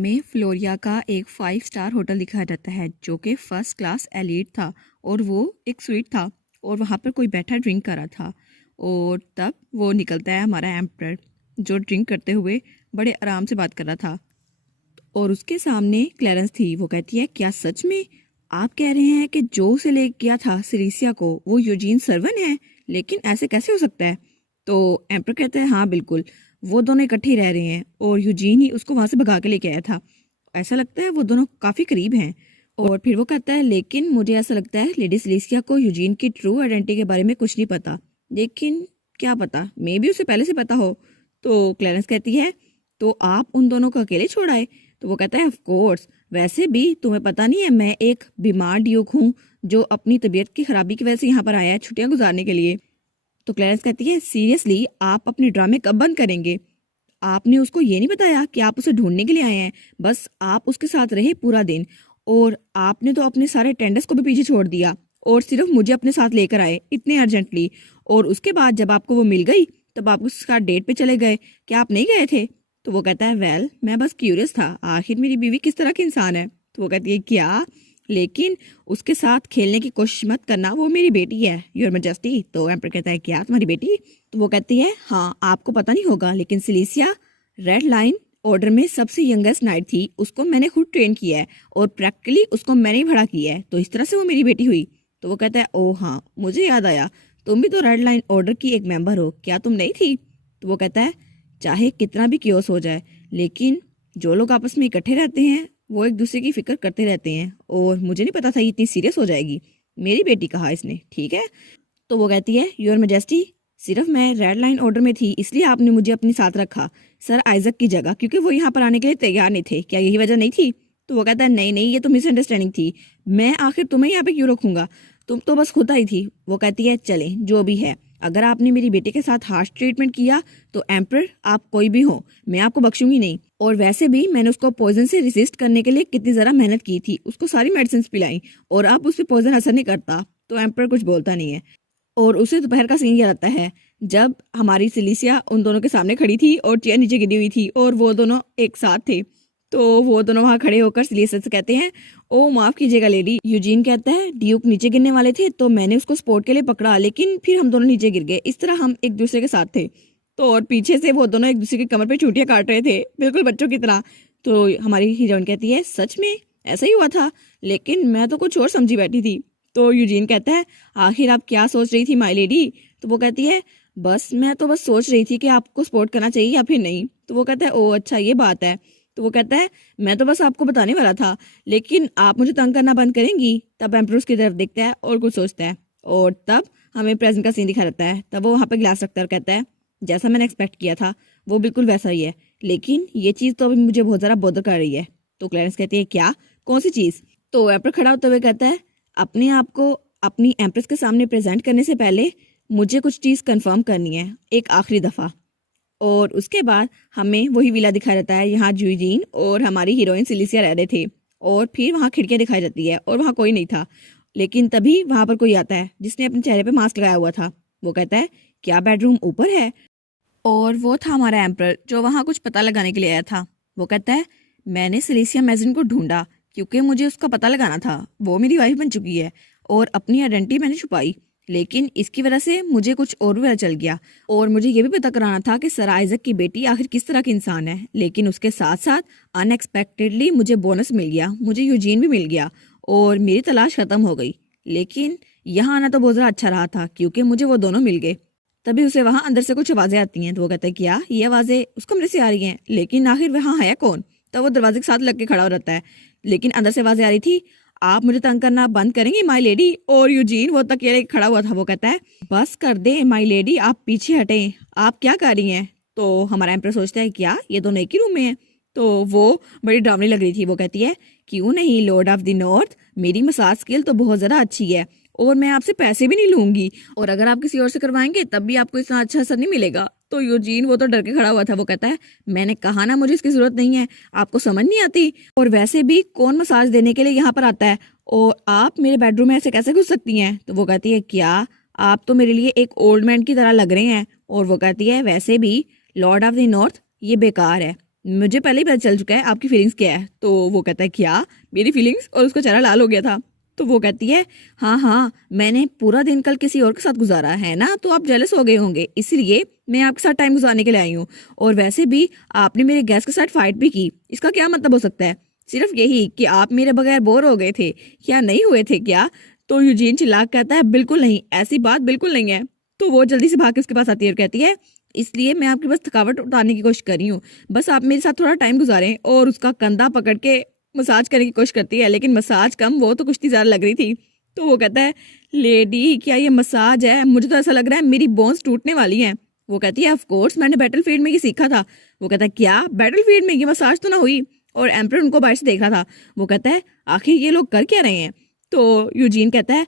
हमें फ्लोरिया का एक 5 स्टार होटल दिखाया जाता है जो कि फर्स्ट क्लास एलीट था और वो एक स्वीट था और वहाँ पर कोई बैठा ड्रिंक कर रहा था। और तब वो निकलता है हमारा एम्परर जो ड्रिंक करते हुए बड़े आराम से बात कर रहा था और उसके सामने क्लैरेंस थी। वो कहती है, क्या सच में आप कह रहे हैं कि जो उसे ले गया था सिलिसिया को वो यूजीन सर्वन है? लेकिन ऐसे कैसे हो सकता है? तो एम्पर कहता है, हाँ बिल्कुल, वो दोनों इकट्ठे ही रह रहे हैं और यूजीन ही उसको वहां से भगा के लेके आया था। ऐसा लगता है वो दोनों काफी करीब हैं। और फिर वो कहता है, लेकिन मुझे ऐसा लगता है लेडी सिलिसिया को यूजीन की ट्रू आइडेंटिटी के बारे में कुछ नहीं पता। लेकिन क्या पता, मे भी उसे पहले से पता हो। तो क्लैरेंस कहती है, तो आप उन दोनों को अकेले छोड़ आए? तो वो कहता है, ऑफ कोर्स, वैसे भी तुम्हें पता नहीं है मैं एक बीमार ड्यूक हूँ जो अपनी तबीयत की खराबी की वजह से यहाँ पर आया है छुट्टियां गुजारने के लिए। तो क्लैरेंस कहती है, सीरियसली आप अपने ड्रामे कब बंद करेंगे? आपने उसको ये नहीं बताया कि आप उसे ढूंढने के लिए आए हैं? बस आप उसके साथ रहे पूरा दिन और आपने तो अपने सारे टेंडर्स को भी पीछे छोड़ दिया और सिर्फ मुझे अपने साथ लेकर आए इतने अर्जेंटली। और उसके बाद जब आपको वो मिल गई तब आप उसके साथ डेट पे चले गए। क्या आप नहीं गए थे? तो वो कहता है, वेल मैं बस क्यूरियस था, आखिर मेरी बीवी किस तरह की इंसान है। तो वो कहती है, क्या? लेकिन उसके साथ खेलने की कोशिश मत करना, वो मेरी बेटी है, योर मैजेस्टी। तो एम्पर कहता है, क्या तुम्हारी बेटी? तो वो कहती है, हाँ आपको पता नहीं होगा लेकिन सिलिसिया रेड लाइन ऑर्डर में सबसे यंगेस्ट नाइट थी, उसको मैंने खुद ट्रेन किया है और प्रैक्टिकली उसको मैंने ही भड़ा किया है, तो इस तरह से वो मेरी बेटी हुई। तो वो कहता है, ओ हाँ मुझे याद आया, तुम भी तो रेड लाइन ऑर्डर की एक मेंबर हो, क्या तुम नहीं थी? तो वो कहता है, चाहे कितना भी क्योस हो जाए लेकिन जो लोग आपस में इकट्ठे रहते हैं वो एक दूसरे की फिक्र करते रहते हैं और मुझे नहीं पता था ये इतनी सीरियस हो जाएगी। मेरी बेटी कहा इसने, ठीक है। तो वो कहती है, योर मैजेस्टी, सिर्फ मैं रेड लाइन ऑर्डर में थी इसलिए आपने मुझे अपने साथ रखा सर आइजक की जगह, क्योंकि वो यहाँ पर आने के लिए तैयार नहीं थे। क्या यही वजह नहीं थी? तो वो कहता है, नहीं नहीं, ये तो मिसअंडरस्टैंडिंग थी, मैं आखिर तुम्हें यहाँ पे क्यों रखूंगा, तुम तो बस खुद आई थी। वो कहती है, चले जो भी है, अगर आपने मेरी बेटी के साथ हार्श ट्रीटमेंट किया तो एम्पर आप कोई भी हो मैं आपको बख्शूंगी नहीं। और वैसे भी मैंने उसको पॉइजन से रेसिस्ट करने के लिए कितनी जरा मेहनत की थी, उसको सारी मेडिसिन पिलाई और अब उस पर पॉइजन असर नहीं करता। तो एम्पर कुछ बोलता नहीं है। और उसे दोपहर का सीन याद आता है जब हमारी सिलिसिया उन दोनों के सामने खड़ी थी और चेयर नीचे गिरी हुई थी और वो दोनों एक साथ थे। तो वो दोनों वहां खड़े होकर सिलिसिया से कहते हैं, ओ माफ कीजिएगा लेडी। यूजीन कहता है, ड्यूक नीचे गिरने वाले थे तो मैंने उसको सपोर्ट के लिए पकड़ा लेकिन फिर हम दोनों नीचे गिर गए, इस तरह हम एक दूसरे के साथ थे। तो और पीछे से वो दोनों एक दूसरे की कमर पे चूटियां काट रहे थे बिल्कुल बच्चों की तरह। तो हमारी हीरोइन कहती है, सच में ऐसा ही हुआ था, लेकिन मैं तो कुछ और समझी बैठी थी। तो यूजीन कहता है, आखिर आप क्या सोच रही थी माई लेडी? तो वो कहती है, मैं तो बस सोच रही थी कि आपको सपोर्ट करना चाहिए या फिर नहीं। तो वो कहता है, ओ अच्छा ये बात है। तो वो कहता है, मैं तो बस आपको बताने वाला था, लेकिन आप मुझे तंग करना बंद करेंगी? तब एम्प्रोस की तरफ देखता है और कुछ सोचता है और तब हमें प्रेजेंट का सीन दिखा रहता है। तब वो वहाँ पे ग्लास रखता है और कहता है, जैसा मैंने एक्सपेक्ट किया था वो बिल्कुल वैसा ही है, लेकिन ये चीज़ तो अभी मुझे बहुत ज़्यादा बॉदर कर रही है। तो क्लैरेंस कहती है, क्या, कौन सी चीज़? तो एम्पर खड़ा होते हुए कहता है, अपने आप को अपनी एम्प्रेस के सामने प्रेजेंट करने से पहले मुझे कुछ चीज़ कंफर्म करनी है एक आखिरी दफ़ा। और उसके बाद हमें वही विला दिखाया जाता है, यहाँ जूजीन और हमारी हीरोइन सिलिसिया रह रहे थे और फिर वहाँ खिड़कियाँ दिखाई जाती है और वहाँ कोई नहीं था। लेकिन तभी वहाँ पर कोई आता है जिसने अपने चेहरे पे मास्क लगाया हुआ था। वो कहता है, क्या बेडरूम ऊपर है? और वो था हमारा एम्पर जो वहाँ कुछ पता लगाने के लिए आया था। वो कहता है, मैंने सिलिसिया मैजिन को ढूंढा क्योंकि मुझे उसका पता लगाना था, वो मेरी वाइफ बन चुकी है और अपनी आइडेंटिटी मैंने छुपाई, लेकिन इसकी वजह से मुझे कुछ और भी पता चल गया और मुझे ये भी पता कराना था कि सर आइजक की बेटी आखिर किस तरह की इंसान है। लेकिन उसके साथ साथ अनएक्सपेक्टेडली मुझे बोनस मिल गया, मुझे यूजीन भी मिल गया और मेरी तलाश खत्म हो गई। लेकिन यहाँ आना तो बहुत ज़्यादा अच्छा रहा था क्योंकि मुझे वो दोनों मिल गए। तभी उसे वहां अंदर से कुछ आवाजें आती हैं। तो वो कहता है, क्या ये आवाजें उस कमरे से आ रही हैं? लेकिन आखिर वहां है कौन? तो वो दरवाजे के साथ लग के खड़ा हो रहता है, लेकिन अंदर से आवाजें आ रही थी, आप मुझे तंग करना बंद करेंगी माई लेडी? और यूजीन वो तकिया लेके खड़ा हुआ था। वो कहता है, बस कर दे माई लेडी, आप पीछे हटें, आप क्या कर रही हैं? तो हमारा एम्प्रेस सोचता है, क्या ये दोनों एक ही रूम में है? तो वो बड़ी डरावनी लग रही थी। वो कहती है, क्यों नहीं लॉर्ड ऑफ द नॉर्थ, मेरी मसाज स्किल तो बहुत ज्यादा अच्छी है और मैं आपसे पैसे भी नहीं लूंगी और अगर आप किसी और से करवाएंगे तब भी आपको इतना अच्छा असर नहीं मिलेगा। तो यूजीन वो तो डर के खड़ा हुआ था। वो कहता है, मैंने कहा ना मुझे इसकी जरूरत नहीं है, आपको समझ नहीं आती? और वैसे भी कौन मसाज देने के लिए यहाँ पर आता है और आप मेरे बेडरूम में ऐसे कैसे घुस सकती हैं? तो वो कहती है, क्या आप तो मेरे लिए एक ओल्ड मैन की तरह लग रहे हैं। और वो कहती है, वैसे भी लॉर्ड ऑफ द नॉर्थ ये बेकार है, मुझे पहले ही पता चल चुका है आपकी फीलिंग्स क्या है। तो वो कहता है क्या मेरी फीलिंग्स, और उसका चेहरा लाल हो गया था। तो वो कहती है हाँ हाँ, मैंने पूरा दिन कल किसी और के साथ गुजारा है ना, तो आप जेलस हो गए होंगे, इसलिए मैं आपके साथ टाइम गुजारने के लिए आई हूँ। और वैसे भी आपने मेरे गेस्ट के साथ फाइट भी की, इसका क्या मतलब हो सकता है? सिर्फ यही कि आप मेरे बगैर बोर हो गए थे, क्या नहीं हुए थे क्या? तो यूजीन चिल्ला के कहता है बिल्कुल नहीं, ऐसी बात बिल्कुल नहीं है। तो वो जल्दी से भाग के उसके पास आती है और कहती है इसलिए मैं आपकी बस थकावट उतारने की कोशिश कर रही हूँ, बस आप मेरे साथ थोड़ा टाइम गुजारें। और उसका कंधा पकड़ के मसाज करने की कोशिश करती है, लेकिन मसाज कम, वो तो कुश्ती ज़्यादा लग रही थी। तो वो कहता है लेडी क्या ये मसाज है? मुझे तो ऐसा लग रहा है मेरी बोन्स टूटने वाली हैं। वो कहती है ऑफ कोर्स मैंने बैटलफील्ड में ये सीखा था। वो कहता है क्या बैटलफील्ड में? ये मसाज तो ना हुई। और एम्पर उनको बाहर से देख रहा था। वो कहता है आखिर ये लोग कर क्या रहे हैं? तो यूजीन कहता है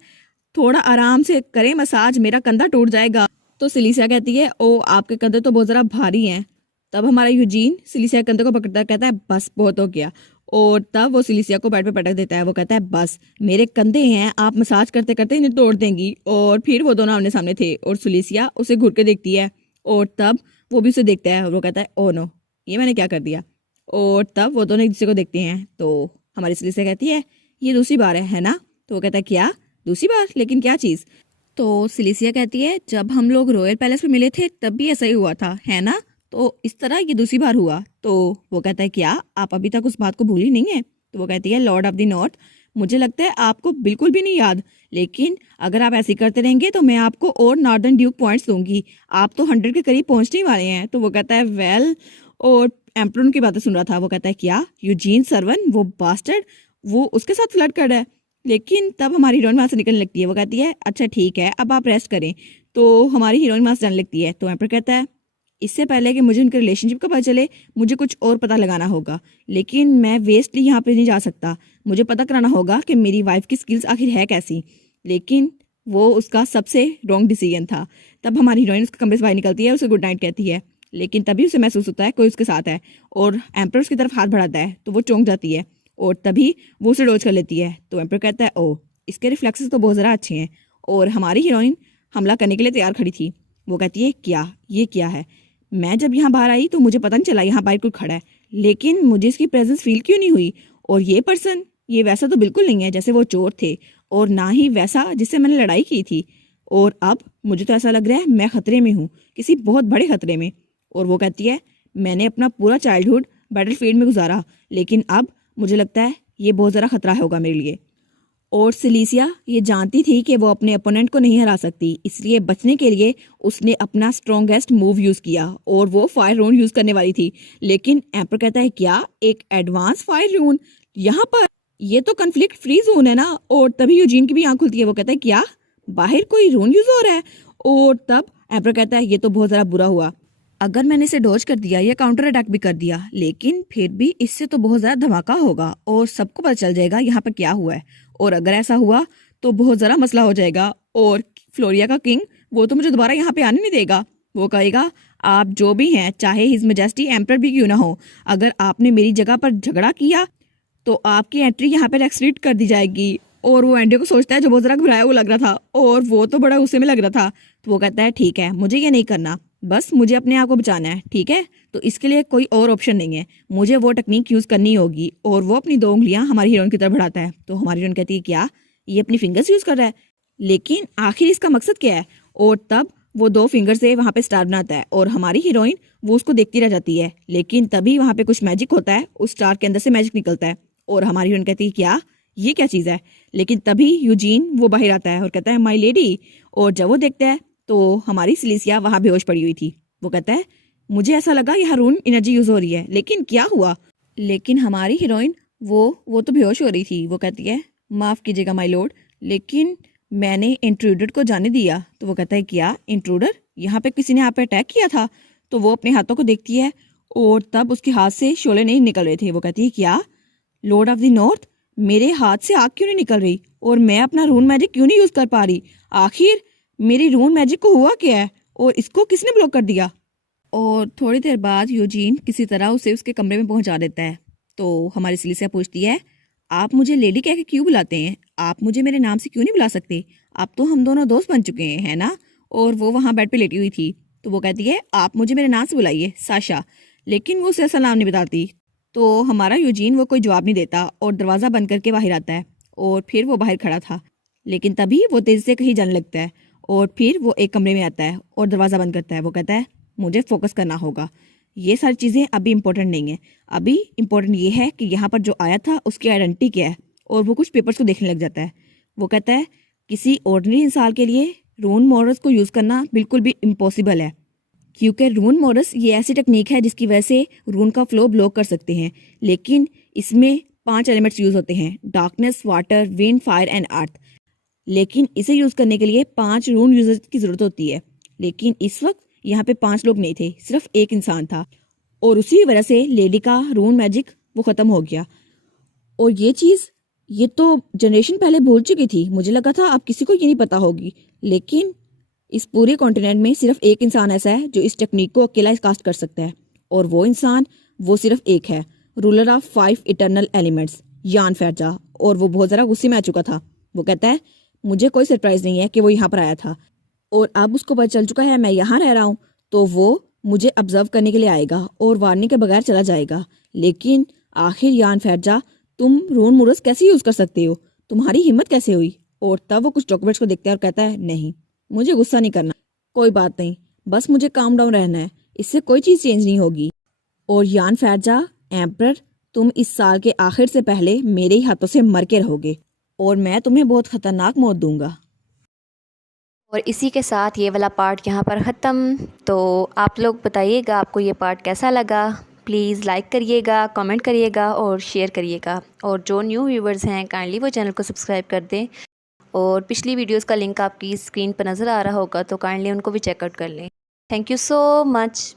थोड़ा आराम से करें मसाज, मेरा कंधा टूट जाएगा। तो सिलिसिया कहती है ओ आपके कंधे तो बहुत ज़रा भारी हैं। तब हमारा यूजीन सिलिसिया के कंधे को पकड़ता है, कहता है बस बहुत हो गया। और तब वो सिलिसिया को बेड पे पटक देता है। वो कहता है बस मेरे कंधे हैं, आप मसाज करते करते इन्हें तोड़ देंगी। और फिर वो दोनों आमने सामने थे और सिलिसिया उसे घूर के देखती है। और तब वो भी उसे देखता है और वो कहता है ओ नो, ये मैंने क्या कर दिया। और तब वो दोनों एक दूसरे को देखते हैं। तो हमारी सिलिसिया कहती है ये दूसरी बार है ना? तो वो कहता है क्या दूसरी बार, लेकिन क्या चीज़? तो सिलिसिया कहती है जब हम लोग रॉयल पैलेस में मिले थे तब भी ऐसा ही हुआ था, है ना? तो इस तरह ये दूसरी बार हुआ। तो वो कहता है क्या आप अभी तक उस बात को भूली नहीं है? तो वो कहती है लॉर्ड ऑफ द नॉर्थ, मुझे लगता है आपको बिल्कुल भी नहीं याद, लेकिन अगर आप ऐसे करते रहेंगे तो मैं आपको और नॉर्दर्न ड्यूक पॉइंट्स दूंगी, आप तो 100 के करीब पहुंचने ही वाले हैं। तो वो कहता है वेल, और एम्परर की बातें सुन रहा था। वो कहता है क्या यूजीन सर्वन वो बास्टर्ड, वो उसके साथ फ्लर्ट कर रहा है? लेकिन तब हमारी हीरोइन वहाँ से निकलने लगती है। वो कहती है अच्छा ठीक है अब आप रेस्ट करें। तो हमारी हीरोइन वहाँ से जाने लगती है। तो एम्पर कहता है इससे पहले कि मुझे उनके रिलेशनशिप का पता चले मुझे कुछ और पता लगाना होगा, लेकिन मैं वेस्टली यहाँ पे नहीं जा सकता, मुझे पता कराना होगा कि मेरी वाइफ की स्किल्स आखिर है कैसी। लेकिन वो उसका सबसे रॉन्ग डिसीजन था। तब हमारी हीरोइन उसके कमरे से बाहर निकलती है, उसे गुड नाइट कहती है, लेकिन तभी उसे महसूस होता है कोई उसके साथ है और एम्पर उसकी तरफ हाथ बढ़ाता है। तो वो चौंक जाती है और तभी वो उसे डोज कर लेती है। तो एम्पर कहता है ओ इसके रिफ्लेक्सेस तो बहुत ज़रा अच्छे हैं। और हमारी हीरोइन हमला करने के लिए तैयार खड़ी थी। वो कहती है क्या ये क्या है? मैं जब यहाँ बाहर आई तो मुझे पता नहीं चला यहाँ बाहर कोई खड़ा है, लेकिन मुझे इसकी प्रेजेंस फील क्यों नहीं हुई? और ये पर्सन ये वैसा तो बिल्कुल नहीं है जैसे वो चोर थे, और ना ही वैसा जिससे मैंने लड़ाई की थी। और अब मुझे तो ऐसा लग रहा है मैं खतरे में हूँ, किसी बहुत बड़े खतरे में। और वो कहती है मैंने अपना पूरा चाइल्डहुड बैटलफील्ड में गुजारा, लेकिन अब मुझे लगता है ये बहुत ज़रा खतरा होगा मेरे लिए। और सिलिसिया ये जानती थी कि वो अपने अपोनेंट को नहीं हरा सकती, इसलिए बचने के लिए उसने अपना स्ट्रॉन्गेस्ट मूव यूज़ किया और वो फायर रून यूज़ करने वाली थी। लेकिन एम्पर कहता है क्या एक एडवांस फायर रून यहाँ पर? ये तो कन्फ्लिक्ट फ्री जोन है ना। और तभी यूजीन की भी आंख खुलती है। वो कहता है क्या बाहर कोई रून यूज़ हो रहा है? और तब एम्पर कहता है ये तो बहुत ज़रा बुरा हुआ, अगर मैंने इसे डॉज कर दिया या काउंटर अटैक भी कर दिया, लेकिन फिर भी इससे तो बहुत ज़्यादा धमाका होगा और सबको पता चल जाएगा यहाँ पर क्या हुआ है। और अगर ऐसा हुआ तो बहुत ज़रा मसला हो जाएगा और फ्लोरिया का किंग वो तो मुझे दोबारा यहाँ पे आने नहीं देगा। वो कहेगा आप जो भी हैं, चाहे हिज मेजेस्टी एम्पर भी क्यों ना हो, अगर आपने मेरी जगह पर झगड़ा किया तो आपकी एंट्री यहाँ पे रेस्ट्रिक्ट कर दी जाएगी। और वो एंडी को सोचता है जो बहुत ज़रा घबराया वो लग रहा था और वो तो बड़ा गुस्से में लग रहा था। तो वो कहता है ठीक है मुझे ये नहीं करना, बस मुझे अपने आप को बचाना है, ठीक है? तो इसके लिए कोई और ऑप्शन नहीं है, मुझे वो टेक्निक यूज़ करनी होगी। और वो अपनी 2 उंगलियां हमारी हीरोइन की तरफ बढ़ाता है। तो हमारी हीरोइन कहती है क्या ये अपनी फिंगर्स यूज़ कर रहा है, लेकिन आखिर इसका मकसद क्या है? और तब वो 2 फिंगर से वहाँ पे स्टार बनाता है और हमारी हीरोइन वो उसको देखती रह जाती है। लेकिन तभी वहाँ पे कुछ मैजिक होता है, उस स्टार के अंदर से मैजिक निकलता है और हमारी हीरोइन कहती है क्या ये क्या चीज़ है? लेकिन तभी यूजीन वो बाहर आता है और कहता है माई लेडी। और जब वो देखता है तो हमारी सिलिसिया वहाँ बेहोश पड़ी हुई थी। वो कहता है मुझे ऐसा लगा यहाँ रून एनर्जी यूज़ हो रही है, लेकिन क्या हुआ? लेकिन हमारी हीरोइन वो तो बेहोश हो रही थी। वो कहती है माफ़ कीजिएगा माय लॉर्ड, लेकिन मैंने इंट्रूडर को जाने दिया। तो वो कहता है क्या इंट्रूडर? यहाँ पे किसी ने आप पे अटैक किया था? तो वो अपने हाथों को देखती है और तब उसके हाथ से शोले नहीं निकल रहे थे। वो कहती है क्या लॉर्ड ऑफ द नॉर्थ, मेरे हाथ से आग क्यों नहीं निकल रही और मैं अपना रून मैजिक क्यों नहीं यूज़ कर पा रही? आखिर मेरी रून मैजिक को हुआ क्या है और इसको किसने ब्लॉक कर दिया? और थोड़ी देर बाद यूजीन किसी तरह उसे उसके कमरे में पहुंचा देता है। तो हमारी सिलिसिया पूछती है आप मुझे लेडी कह के क्यों बुलाते हैं? आप मुझे मेरे नाम से क्यों नहीं बुला सकते? अब तो हम दोनों दोस्त बन चुके हैं, है ना? और वो वहाँ बेड पे लेटी हुई थी। तो वो कहती है आप मुझे मेरे नाम से बुलाइए साशा, लेकिन वो उसे सलाम नहीं बताती। तो हमारा यूजीन वो कोई जवाब नहीं देता और दरवाज़ा बंद करके बाहर आता है। और फिर वो बाहर खड़ा था, लेकिन तभी वो तेज़ी से कहीं जाने लगता है और फिर वो एक कमरे में आता है और दरवाज़ा बंद करता है। वो कहता है मुझे फोकस करना होगा, ये सारी चीज़ें अभी इंपॉर्टेंट नहीं है। अभी इंपॉर्टेंट ये है कि यहाँ पर जो आया था उसकी आइडेंटिटी क्या है। और वो कुछ पेपर्स को देखने लग जाता है। वो कहता है किसी ऑर्डिनरी इंसान के लिए रून मॉडल्स को यूज़ करना बिल्कुल भी इम्पॉसिबल है, क्योंकि रून मॉडल्स ये ऐसी टेक्निक है जिसकी वजह से रून का फ्लो ब्लॉक कर सकते हैं। लेकिन इसमें 5 एलिमेंट्स यूज़ होते हैं, darkness, water, wind, fire and earth. लेकिन इसे यूज़ करने के लिए 5 रून यूजर्स की ज़रूरत होती है। लेकिन इस वक्त यहाँ पे 5 लोग नहीं थे, सिर्फ एक इंसान था। और उसी वजह से लेडी का रून मैजिक वो ख़त्म हो गया। और ये तो जनरेशन पहले भूल चुकी थी। मुझे लगा था अब किसी को ये नहीं पता होगी। लेकिन इस पूरे कॉन्टिनेंट में सिर्फ एक इंसान ऐसा है जो इस टेक्निक को अकेला कास्ट कर सकता है। और वो इंसान वो सिर्फ एक है, रूलर ऑफ 5 इटर्नल एलिमेंट्स, यान फेरजा। और वो बहुत ज़्यादा गुस्से में आ चुका था। वो कहता है मुझे कोई सरप्राइज़ नहीं है कि वो यहाँ पर आया था, और अब उसको पता चल चुका है मैं यहाँ रह रहा हूँ, तो वो मुझे ऑब्जर्व करने के लिए आएगा और वार्निंग के बगैर चला जाएगा। लेकिन आखिर यान फेरजा, तुम रून मुरस कैसे यूज़ कर सकते हो? तुम्हारी हिम्मत कैसे हुई? और तब वो कुछ डॉक्यूमेंट्स को देखता है और कहता है नहीं, मुझे गुस्सा नहीं करना, कोई बात नहीं, बस मुझे काम डाउन रहना है, इससे कोई चीज़ चेंज नहीं होगी। और यान फेरजा, एम्परर, तुम इस साल के आखिर से पहले मेरे ही हाथों से मर के रहोगे और मैं तुम्हें बहुत ख़तरनाक मौत दूंगा। और इसी के साथ ये वाला पार्ट यहाँ पर ख़त्म। तो आप लोग बताइएगा आपको ये पार्ट कैसा लगा। प्लीज़ लाइक करिएगा, कमेंट करिएगा और शेयर करिएगा। और जो न्यू व्यूवर्स हैं काइंडली वो चैनल को सब्सक्राइब कर दें। और पिछली वीडियोस का लिंक आपकी स्क्रीन पर नज़र आ रहा होगा, तो काइंडली उनको भी चेकआउट कर लें। Thank you so much.